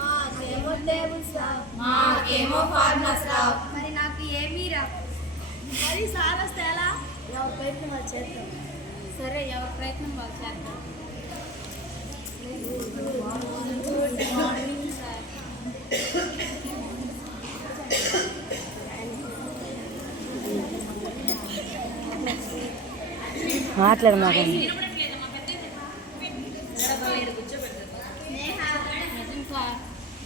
మాకేమో టేబుల్స్ రావు, మాకేమో ఫార్ములాస్ రావు. మరి నాకు ఏమీ రావు. మరి సార్ వస్తే ఎలా? ఎవరి ప్రయత్నం వాళ్ళు చేద్దాం. సరే, ఎవరి ప్రయత్నం వాళ్ళు చేద్దాం. Good morning sir. మాట్లాడమాక స్నేహ,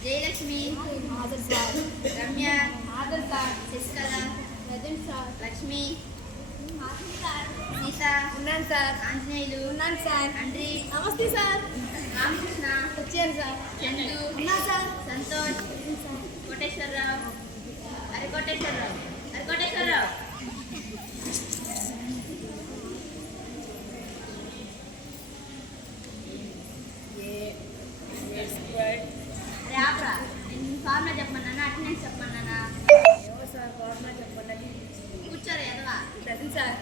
జయలక్ష్మి, రమ్య, శశికళ, లక్ష్మి, సీత, ఉన్నాను సార్. ఆంజనేయులు, ఉన్నాను సార్. అండ్రి, నమస్తే సార్. రామకృష్ణ, వచ్చాను సార్. చందు, ఉన్నా సార్. సంతోష్, కోటేశ్వరరావు, హరికోటేశ్వరరావు, హరికోటేశ్వరరావు. అరే ఆపరా, నేను ఫార్ములా చెప్పమన్నానా అటెండెన్స్ చెప్పమన్నానా? సార్ ఫార్ములా చెప్పండి. కూర్చోరా ఎదవా. సార్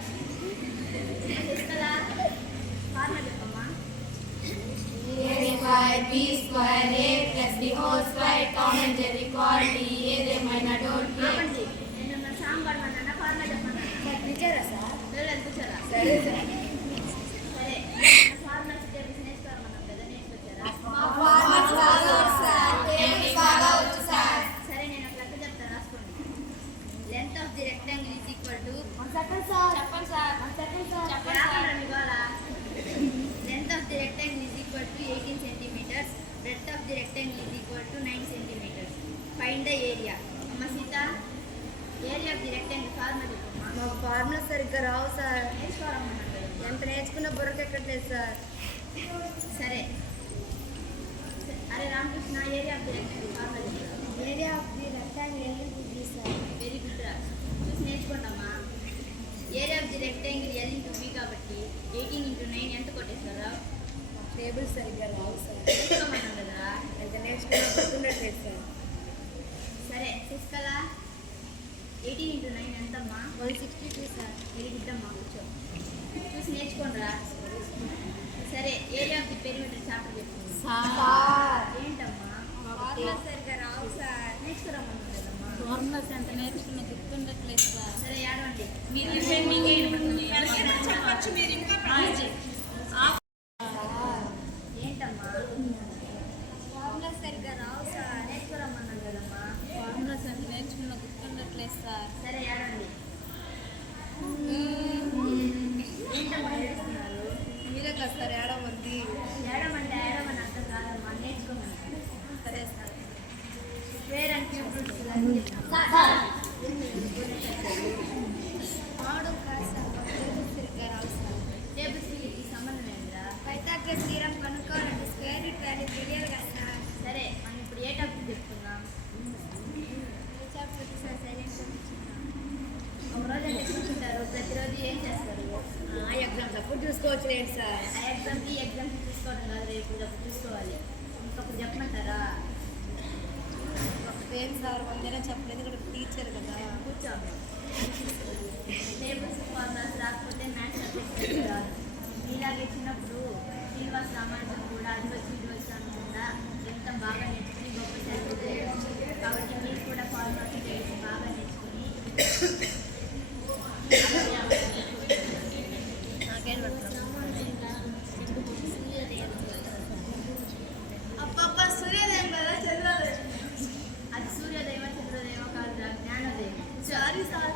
కదా ఫార్ములా చెప్పమ్మా. A square B square A plus B whole square common J equal to A they minus don't care. ఆపండి, నేను నా సాంగ్ పాడమన్నానా ఫార్ములా చెప్పమన్నానా? టీచరా సార్? పిల్లలు కూర్చోరా. సరే సార్. సరే, ఫార్ములా నేర్చుకోమన్నాం కదా, నేర్చుకొచ్చారా? ఫార్ములాస్ రావచ్చు సార్. టేబుల్స్ బాగా వచ్చు సార్. సరే, నేను ఒక లెక్క చెప్తా, రాసుకోండి. Length of the rectangle is equal to చెప్పండి సార్. చెప్పండి సార్. చెప్పండి sir. length of the rectangle is equal to 18 centimeters. Breadth of the rectangle is equal to 9 centimeters. Find the area. Amma Sita, area of the rectangle formula చెప్పమ్మా. మాకు formula సరిగ్గా రావు sir. నేర్చుకోవాలమ్మా. ఎంత నేర్చుకున్నా బుర్రకెక్కట్లేదు sir. సరే, అరే Ramakrishna, area of the rectangle formula చెప్పు. Area of the rectangle is sir. Very good రా, చూసి నేర్చుకోండమ్మా. Area of the rectangle L into B కాబట్టి 18 into 9 ఎంత కొట్టేస్తారా? టేబుల్ సరిగ్గా రావు సార్. నేర్చుకోమన్నాం కదా. ఎంత నేర్చుకున్నా గుర్తుండట్లేదు సార్. సరే, శశికళ, 18 into 9 ఎంతమ్మా? 162 సార్. వెరీ గుడ్ అమ్మా, కూర్చో. చూసి నేర్చుకోండిరా. సరే, area of the perimeter chapter చెప్తుంది. సార్ ఏంటమ్మా? ఫార్ములాస్ సరిగ్గా రావు సార్. నేర్చుకోరమ్మా కదమ్మా. ఫార్ములాస్ ఎంత నేర్చుకున్నా గుర్తుండట్లేదు సార్. సరే, ఏడవండి. ఏంటమ్మా? ఫార్ములాస్ సరిగ్గా రావు సార్. నేర్చుకోరమ్మన్నాను కదమ్మా. ఫార్ములాస్ ఎంత నేర్చుకున్నా గుర్తుండట్లేదు సార్. సరే, ఏడవండి. ఏంటమ్మా ఏడుస్తున్నారు? మీరే కదా సార్ ఏడవద్ది. ఏడమంటే ఏడమని అర్థం కాదమ్మా, నేర్చుకోమని. సరే సార్. స్క్వేర్ అంటే సరిగ్గా రావు సార్. టేబుల్స్ కి సంబంధం ఏంటిరా? పైథాగరస్ థీరం కనుక్కోవాలంటే స్క్వేర్ రూట్ వాల్యూ తెలియాలి కదా సార్. సరే, మనం ఇప్పుడు ఏ టాపిక్ చెప్తున్నాం? సార్ సైలెంట్ ఒక రోజు అంటే కూర్చుంటారు, ప్రతిరోజు ఏం చేస్తారు? ఎగ్జామ్స్ అప్పుడు చూసుకోవచ్చు ఏంటి సార్. ఆ ఎగ్జామ్కి చూసుకోవడం కాదు, రేపు అప్పుడు చూసుకోవాలి. ఇంకప్పుడు చెప్పమంటారా? పేరు సార్ వందైనా చెప్పలేదు, ఇక్కడ టీచర్ కదా. కూర్చో. టేబుల్స్ ఫార్ములాస్ రాకపోతే మ్యాథ్స్ సబ్జెక్ట్ రాదు. మీలాగే చిన్నప్పుడు శ్రీనివాస రామానుజం కూడా అది వచ్చి ఇది వచ్చి అనుకుంటా ఎంత బాగా నేర్చుకుని గొప్ప చదువుతారు. కాబట్టి మీరు కూడా ఫార్ములాస్ చేసి బాగా నేర్చుకుని నాకేం పడుతుంది. అప్పప్ప సూర్యోదయం కదా చంద్రోదయం. అది సూర్యోదయం చంద్రోదయం కాదు, జ్ఞానోదయం. Sorry sir.